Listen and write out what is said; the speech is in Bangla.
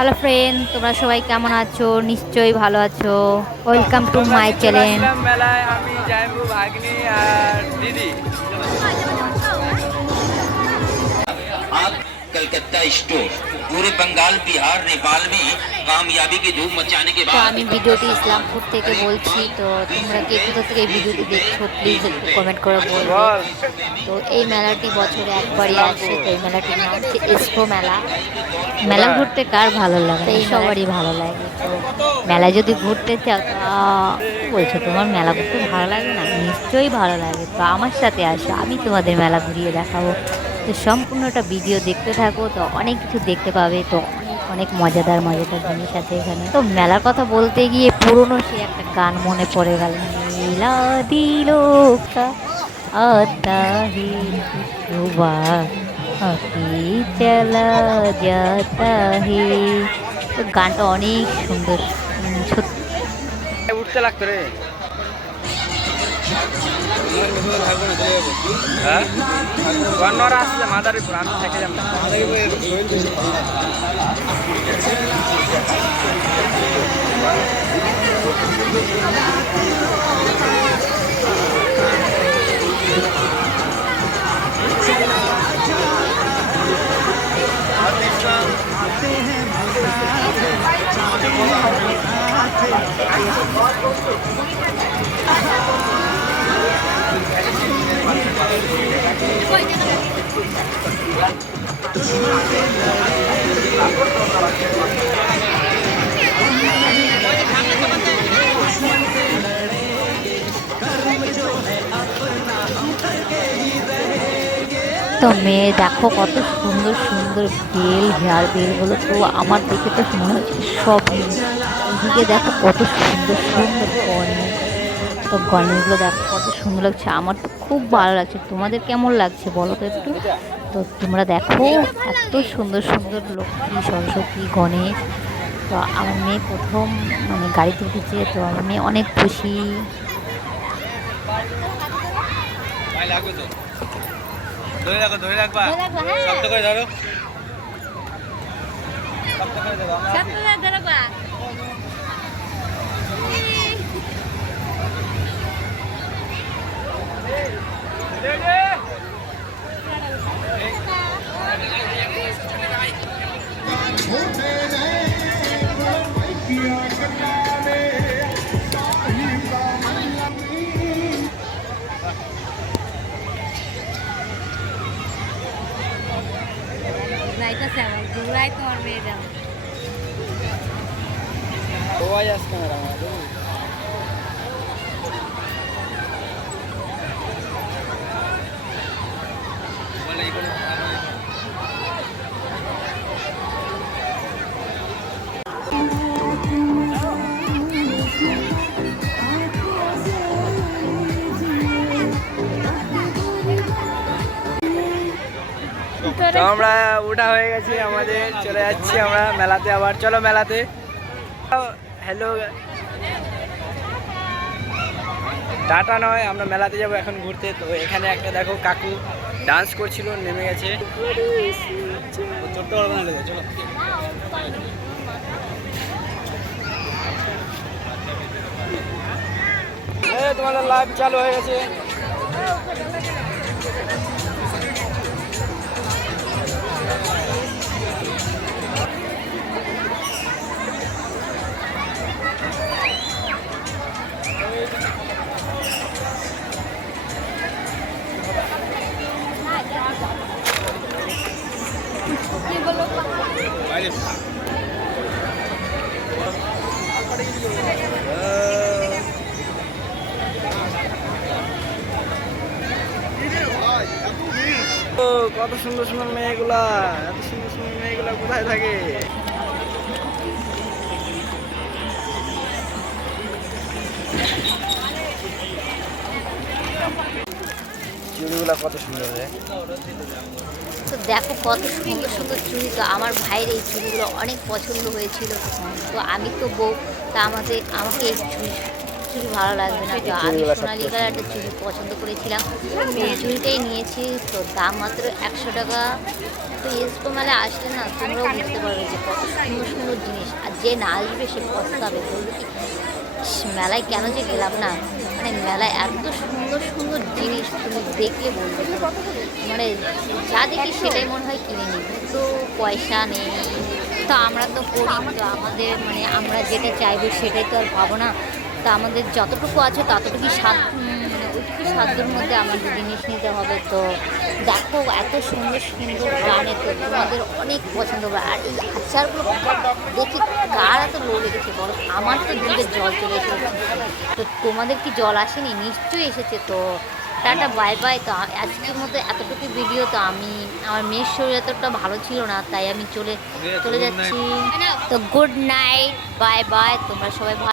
হ্যালো ফ্রেন্ড, তোমরা সবাই কেমন আছো? নিশ্চয়ই ভালো আছো। ওয়েলকাম টু মাই চলে চ্যানেল। আসলাম মেলায়। আমি জাইবু, ভাগ্নি আর দিদি। आप कलकत्ता स्टोर पूरे बंगाल बिहार नेपाल में कामयाबी की धूम मचाने के তো बाद আমি ভিডিওটি ইসলামপুর থেকে বলছি। তো তোমরা কে কোথা থেকে এই ভিডিওটি দেখছো প্লিজ একটু কমেন্ট করে বলবে। বল। তো এই মেলাটি বছরে একবারই আসে। ইসলামপুর তো এই মেলাটির নাম হচ্ছে এক্সপো মেলা। মেলা কোথায়? ঘুরতে কার ভালো লাগে না? সবারই ভালো লাগে। তো মেলায় যদি ঘুরতে চাও কি বলছো, তোমার মেলা ঘুরতে ভালো লাগে না? নিশ্চয়ই ভালো লাগে। তো আমার সাথে আসো, আমি তোমাদের মেলা ঘুরিয়ে দেখাবো। তো সম্পূর্ণটা ভিডিও দেখতে থাকো, তো অনেক কিছু দেখতে পাবে। তো অনেক অনেক মজাদার মজাদার জিনিস আছে এখানে। তো মেলার কথা বলতে গিয়ে পুরনো সে একটা গান মনে পড়ে গেল, মেলা দিল কা आता है खुशबू আকি চলা যাতা হে। তো গানটা অনেক সুন্দর। সত্যি উঠতে লাগতো রে। হ্যাঁ, অন্যরা আসলে মাদারীপুর, আমি থেকে যাবো। তো মেয়ে দেখো কত সুন্দর সুন্দর বেল, হেয়ার বেলগুলো তো আমার দেখে তো মনে হচ্ছে সব নেই। এদিকে দেখো কত সুন্দর সুন্দর গণেশ। তো গণেশগুলো দেখো কত সুন্দর লাগছে, আমার তো খুব ভালো লাগছে। তোমাদের কেমন লাগছে বলো তো একটু। তো তোমরা দেখো এত সুন্দর সুন্দর লক্ষ্মী, সরস্বতী, গণেশ। তো আমার মেয়ে প্রথম গাড়িতে উঠেছে, তো আমার মেয়ে অনেক খুশি। ধরে রাখো, ধরে রাখবা। শক্ত করে ধরো, শক্ত করে ধরো। গোয়া যাস ক্যামেরা তো আমরা উঠা হয়ে গেছি, আমাদের চলে যাচ্ছি আমরা মেলাতে। আবার চলো মেলাতে। হ্যালো, টাটা নয়, আমরা মেলাতে যাবো এখন ঘুরতে। তো এখানে একটা দেখো কাকু ডান্স করছিল, নেমে গেছে। চলো, তোমাদের লাইভ চালু হয়ে গেছে। ও কত সুন্দর সুন্দর মেয়েগুলা, এত সুন্দর সুন্দর মেয়েগুলা কোথায় থাকে? চুড়িগুলা কত সুন্দর রে। তো দেখো কত সুন্দর সুন্দর চুড়ি। তো আমার ভাইয়ের এই চুড়িগুলো অনেক পছন্দ হয়েছিল। তো আমি তো বউ, তা আমাকে এই চুড়ি ভালো লাগবে না, তো আমি চুড়িগুলো সোনালি সব কালার একটা চুড়ি পছন্দ করেছিলাম, এই চুড়িটাই নিয়েছি। তো দাম মাত্র 100 টাকা। তো এসপো মেলে আসলে না তোমরাও বুঝতে পারবে যে কত সুন্দর সুন্দর জিনিস, আর যে না আসবে সে পস্তাবে, বলবে কি ইস, মেলায় কেন যে গেলাম না। মানে মেলায় এত সুন্দর সুন্দর জিনিস তুমি দেখলে বলবে মানে যা দেখি সেটাই মনে হয় কিনে নিই, তো পয়সা নেই। তো আমরা তো করি, তো আমাদের মানে আমরা যেটা চাইবো সেটাই তো আর পাবো না। তো আমাদের যতটুকু আছে ততটুকুই মানে ওইটুকু সাধ্যের মধ্যে আমাদের জিনিস নিতে হবে। তো দেখো এত সুন্দর সুন্দর গানে, তো তোমাদের অনেক পছন্দ হবে। আর এই আচারগুলো দেখি কার এত লো লেগেছে বলো, আমার তো জিভের জল চলে এসেছে। তো তোমাদের কি জল আসেনি? নিশ্চয়ই এসেছে। তো টাটা বাই বাই। তো আজকের মতো এতটুকু ভিডিও। তো আমি আমার মেয়ের শরীর এতটা ভালো ছিল না, তাই আমি চলে যাচ্ছি। তো গুড নাইট, বাই বাই, তোমরা সবাই ভালো